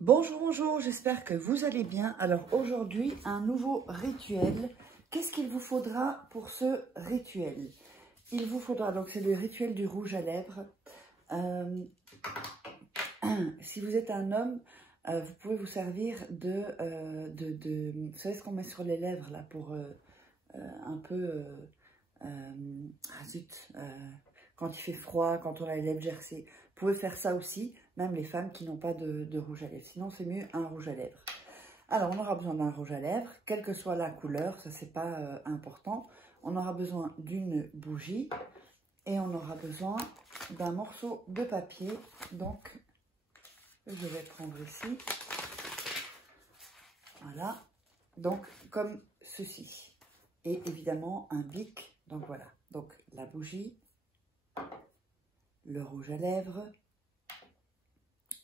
Bonjour, bonjour, j'espère que vous allez bien. Alors aujourd'hui, un nouveau rituel. Qu'est-ce qu'il vous faudra pour ce rituel? Il vous faudra, donc c'est le rituel du rouge à lèvres. Si vous êtes un homme, vous pouvez vous servir vous savez ce qu'on met sur les lèvres là pour un peu, quand il fait froid, quand on a les lèvres gercées. Vous pouvez faire ça aussi, même les femmes qui n'ont pas de rouge à lèvres. Sinon, c'est mieux un rouge à lèvres. Alors, on aura besoin d'un rouge à lèvres, quelle que soit la couleur, ça c'est pas important. On aura besoin d'une bougie et on aura besoin d'un morceau de papier. Donc, je vais prendre ici. Voilà. Donc, comme ceci. Et évidemment, un bic. Donc, voilà. Donc, la bougie, le rouge à lèvres,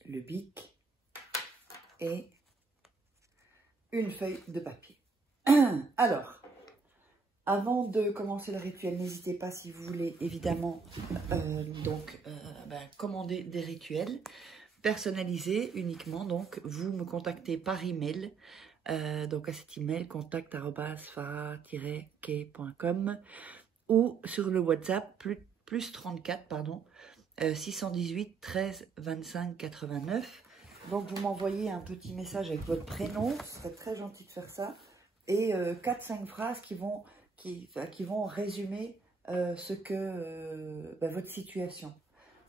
le bic et une feuille de papier. Alors, avant de commencer le rituel, n'hésitez pas si vous voulez évidemment commander des rituels personnalisés uniquement. Donc, vous me contactez par email. Donc, à cet email, contact@fa-key.com ou sur le WhatsApp plus 34, pardon, 618 13 25 89. Donc, vous m'envoyez un petit message avec votre prénom, ce serait très gentil de faire ça, et 4-5 phrases qui vont résumer votre situation.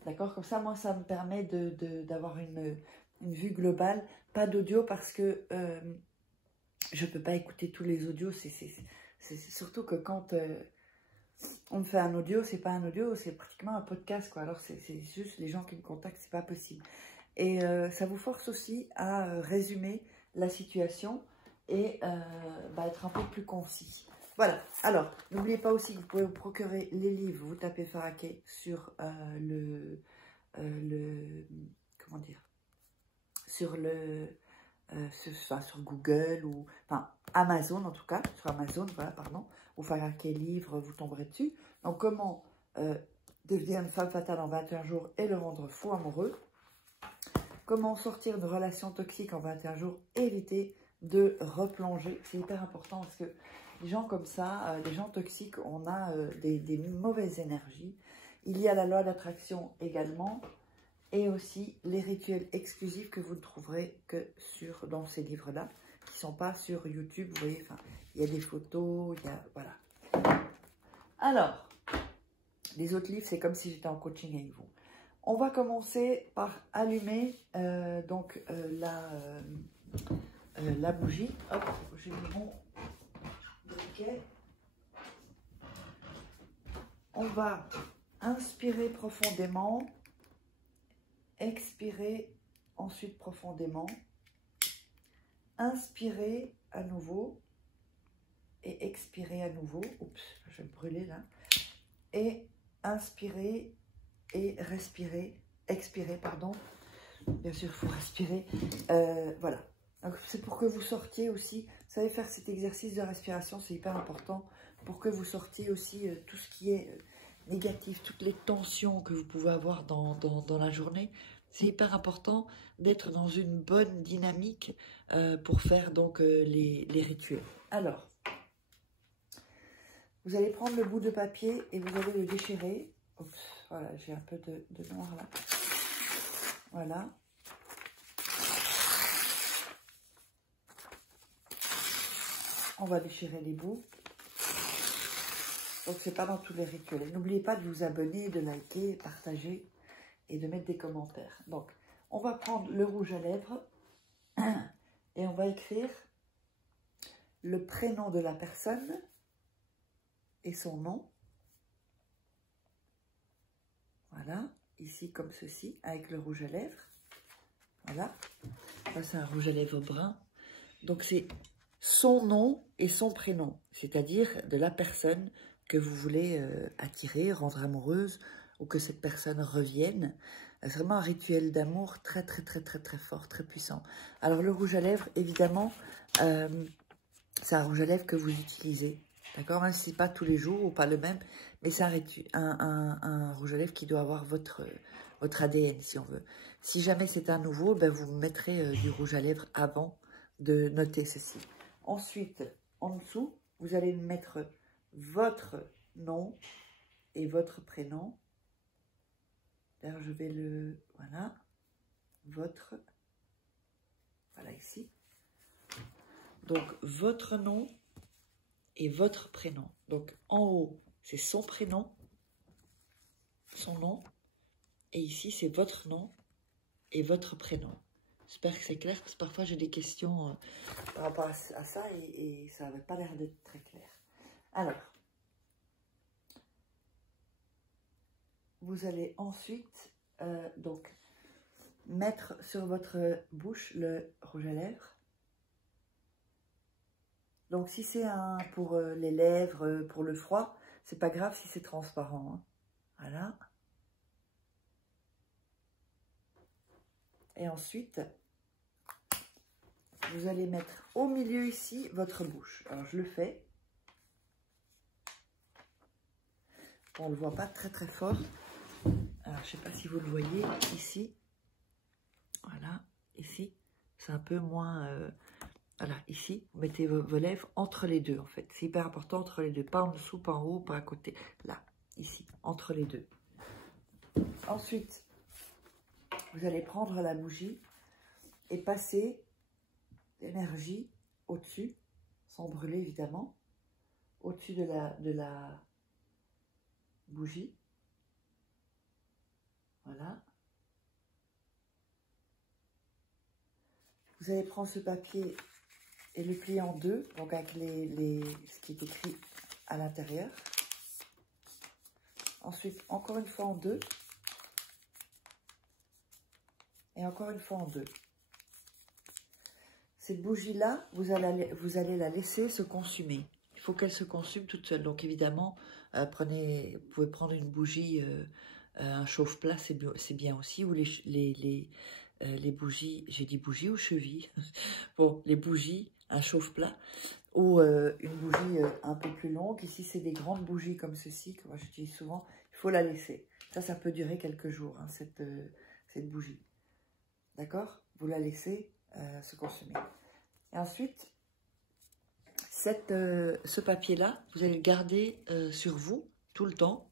D'accord? Comme ça, moi, ça me permet d'avoir une vue globale. Pas d'audio parce que je ne peux pas écouter tous les audios. C'est surtout que quand on me fait un audio, c'est pas un audio, c'est pratiquement un podcast, quoi. Alors, c'est juste les gens qui me contactent, c'est pas possible. Et ça vous force aussi à résumer la situation et être un peu plus concis. Voilà. Alors, n'oubliez pas aussi que vous pouvez vous procurer les livres. Vous tapez Farah Key sur sur Google ou enfin Amazon en tout cas, sur Amazon, voilà, pardon, ou Farah Key livre, vous tomberez dessus. Donc, comment devenir une femme fatale en 21 jours et le rendre fou amoureux. Comment sortir de relations toxiques en 21 jours, éviter de replonger. C'est hyper important parce que les gens comme ça, les gens toxiques, on a des mauvaises énergies. Il y a la loi d'attraction également et aussi les rituels exclusifs que vous ne trouverez que dans ces livres-là, qui ne sont pas sur YouTube. Vous voyez, enfin, il y a des photos, il y a, voilà. Alors, les autres livres, c'est comme si j'étais en coaching avec vous. On va commencer par allumer la bougie. Hop, j'ai mis mon briquet. On va inspirer profondément, expirer ensuite profondément, inspirer à nouveau et expirer à nouveau. Oups, je vais me brûler là. Et inspirer et respirer, expirer, pardon. Bien sûr, il faut respirer. Voilà. C'est pour que vous sortiez aussi. Vous savez, faire cet exercice de respiration, c'est hyper important pour que vous sortiez aussi tout ce qui est négatif, toutes les tensions que vous pouvez avoir dans la journée. C'est hyper important d'être dans une bonne dynamique pour faire donc les rituels. Alors, vous allez prendre le bout de papier et vous allez le déchirer. Oups, voilà, j'ai un peu de noir là. Voilà. On va déchirer les bouts. Donc, c'est pas dans tous les rituels. N'oubliez pas de vous abonner, de liker, partager et de mettre des commentaires. Donc, on va prendre le rouge à lèvres et on va écrire le prénom de la personne et son nom. Voilà, ici comme ceci, avec le rouge à lèvres. Voilà, ça c'est un rouge à lèvres brun. Donc c'est son nom et son prénom, c'est-à-dire de la personne que vous voulez attirer, rendre amoureuse, ou que cette personne revienne. C'est vraiment un rituel d'amour très, très, très, très, très fort, très puissant. Alors le rouge à lèvres, évidemment, c'est un rouge à lèvres que vous utilisez. D'accord, même si pas tous les jours ou pas le même, mais c'est un rouge à lèvres qui doit avoir votre votre ADN, si on veut. Si jamais c'est un nouveau, ben vous mettrez du rouge à lèvres avant de noter ceci. Ensuite, en dessous, vous allez mettre votre nom et votre prénom. D'ailleurs, je vais le... Voilà. Votre... Voilà, ici. Donc, votre nom et votre prénom. Donc, en haut, c'est son prénom, son nom. Et ici, c'est votre nom et votre prénom. J'espère que c'est clair, parce que parfois, j'ai des questions par rapport à ça et ça n'avait pas l'air d'être très clair. Alors, vous allez ensuite, donc, mettre sur votre bouche le rouge à lèvres. Donc, si c'est pour les lèvres, pour le froid, c'est pas grave si c'est transparent. Hein. Voilà. Et ensuite, vous allez mettre au milieu ici votre bouche. Alors, je le fais. On ne le voit pas très très fort. Alors, je ne sais pas si vous le voyez ici. Voilà, ici. C'est un peu moins... voilà, ici, vous mettez vos lèvres entre les deux, en fait. C'est hyper important, entre les deux. Pas en dessous, pas en haut, pas à côté. Là, ici, entre les deux. Ensuite, vous allez prendre la bougie et passer l'énergie au-dessus, sans brûler, évidemment, au-dessus de la bougie. Voilà. Vous allez prendre ce papier et le plier en deux, donc avec ce qui est écrit à l'intérieur. Ensuite, encore une fois en deux. Et encore une fois en deux. Cette bougie-là, vous allez la laisser se consumer. Il faut qu'elle se consume toute seule. Donc évidemment, vous pouvez prendre une bougie, un chauffe-plat, c'est bien aussi. Ou les bougies, j'ai dit bougie ou cheville. Bon, les bougies, un chauffe-plat. Ou une bougie un peu plus longue. Ici, c'est des grandes bougies comme ceci, que moi j'utilise souvent. Il faut la laisser. Ça peut durer quelques jours, hein, cette bougie. D'accord? Vous la laissez se consumer. Et ensuite, ce papier-là, vous allez le garder sur vous tout le temps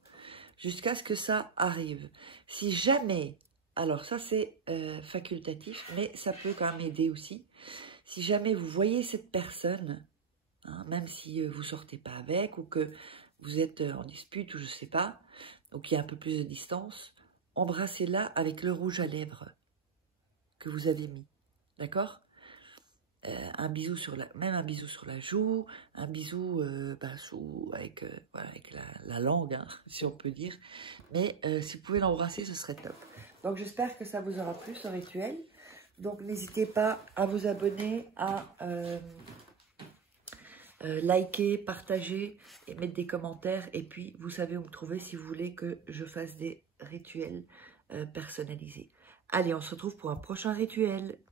jusqu'à ce que ça arrive. Si jamais, alors ça c'est facultatif, mais ça peut quand même aider aussi. Si jamais vous voyez cette personne, hein, même si vous ne sortez pas avec ou que vous êtes en dispute ou je ne sais pas, donc il y a un peu plus de distance, embrassez-la avec le rouge à lèvres que vous avez mis, d'accord? Un bisou même un bisou sur la joue, un bisou avec la langue, hein, si on peut dire. Mais si vous pouvez l'embrasser, ce serait top. Donc j'espère que ça vous aura plu ce rituel. Donc n'hésitez pas à vous abonner, à liker, partager et mettre des commentaires. Et puis vous savez où me trouver si vous voulez que je fasse des rituels personnalisés. Allez, on se retrouve pour un prochain rituel.